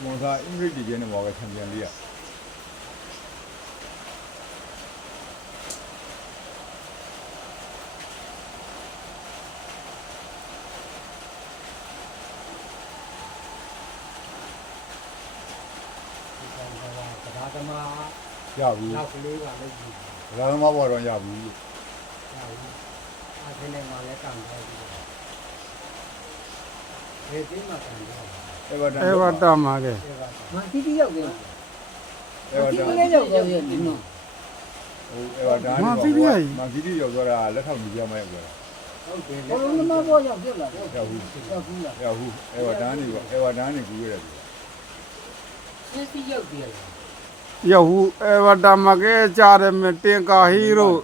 我说因为这边的我个成年里啊，要不，那他妈包装要不，အဲ့ဘာတမှာလေ တီးတီးရောက်တယ် 哎， တီး 我 တီးရောက်တယ်ဒီမှာ 哎，我当马基地要做啦，那他们家买过啦， ဘလုံးသမားဘောရောက်ပြလာတယ် 要不， ရောက်ဘူးလား 要不，哎，我当你个，哎，我当你姑爷的， စစ်တီးရောက်တယ် ရောက်ဘူးအဲ့ဘာတမှာကဲကြားတယ်မတင်ကာဟီတို့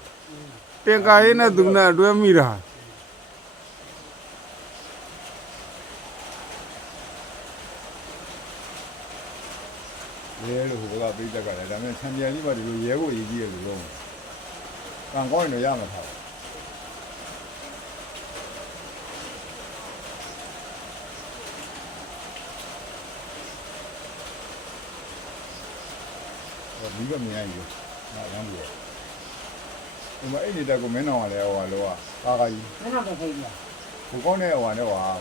တင်ကာဟီနဲ့သူနဲ့အတွဲမိတာ 爷路我个背这个嘞，咱们成年里边就爷我一季的路，刚高人都养了他。一个面有，那两个。我们一年在国门上来玩的话，大概 မင်းတော့ဖိတ်လား 不光那玩的话，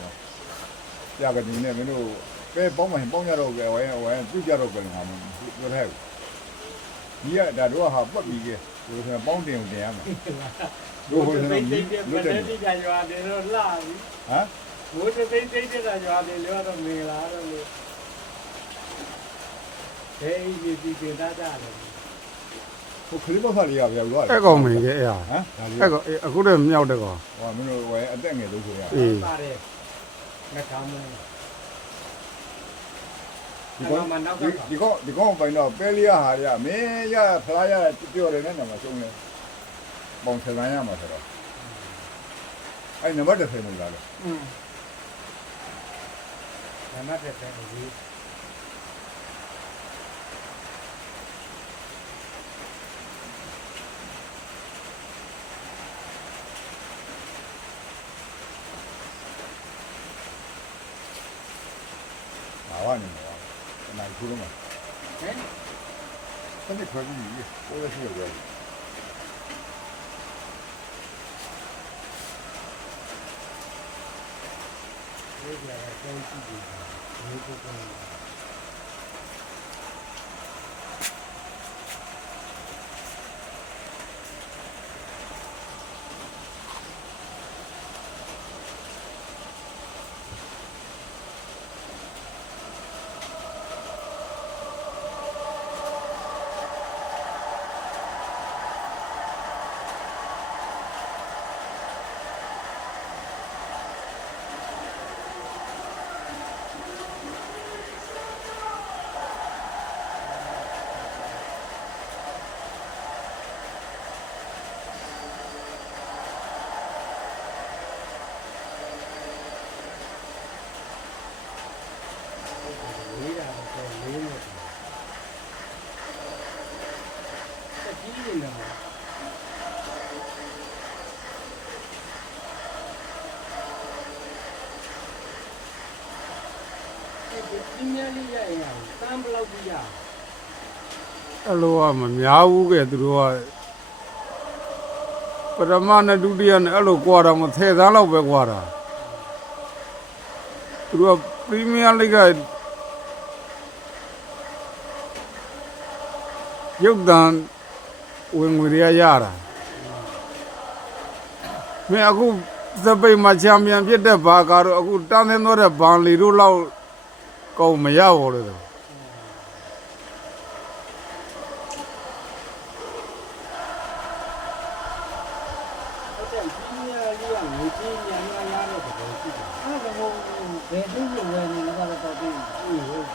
价格低呢，没有，别帮家都给玩，最家都给他们，不太。你也在这哈不比个，就是帮点点嘛。如果是你，有点啊？ ဘိုးတိတ်တိတ်တဲ့ရွာတွေလောတော့မင်္ဂလာတော့လို့ဒဲကြီးဒီတင်သားကြတယ် 我肯定不怕你要不要乱 အဲ့ကောင်မင်းကအဲ့ဟာ 啊？哪里？ အဲ့ကောင်အခုတည်းမြောက်တဲ့ကောင် 我们说玩一点眼都这样。 အေး ပါတယ်ငါကောင်းမယ် 你讲搬到北里下的，没呀，后来呀，掉的那么凶嘞，往车上呀嘛是吧？哎，那么这才能来了。 อืม နံပါတ်1ပဲဒီ 哪万年了？哪出了嘛？ ဟမ် 他那可比你，我也是有个。 ဒီကဲကျင်းကြည့်တယ်ဒီကိုကောင်း လေးတာတော့လေးနေတယ်တက်ကြီးနေတယ်ဒီမြလေးရရင်တမ်းဘလောက်ပြရ အဲ့လိုကမများဘူးကဲသူတို့ကပထမနဲ့ဒုတိယနဲ့အဲ့လိုကွာတာမထဲသားလောက်ပဲကွာတာသူတို့ကပရီးမီးယားလိဂ်ကရုပ်တံဝင်ငွေတွေကရတာမင်းအခုစပိတ်မှာချန်ပီယံဖြစ်တဲ့ဘာကာတော့အခုတန်းသင်းတော့တဲ့ဘန်လီတို့လောက်ကောင်းမရဘူးလို့ ဟုတ်တယ်ဒီမြလေးကငွေကြီးညာညာရတဲ့သဘောရှိတယ် အဲ့ဒါကိုဘယ်သူ့လိုဝယ်နေလဲကတော့တော်ပြီ ဟုတ်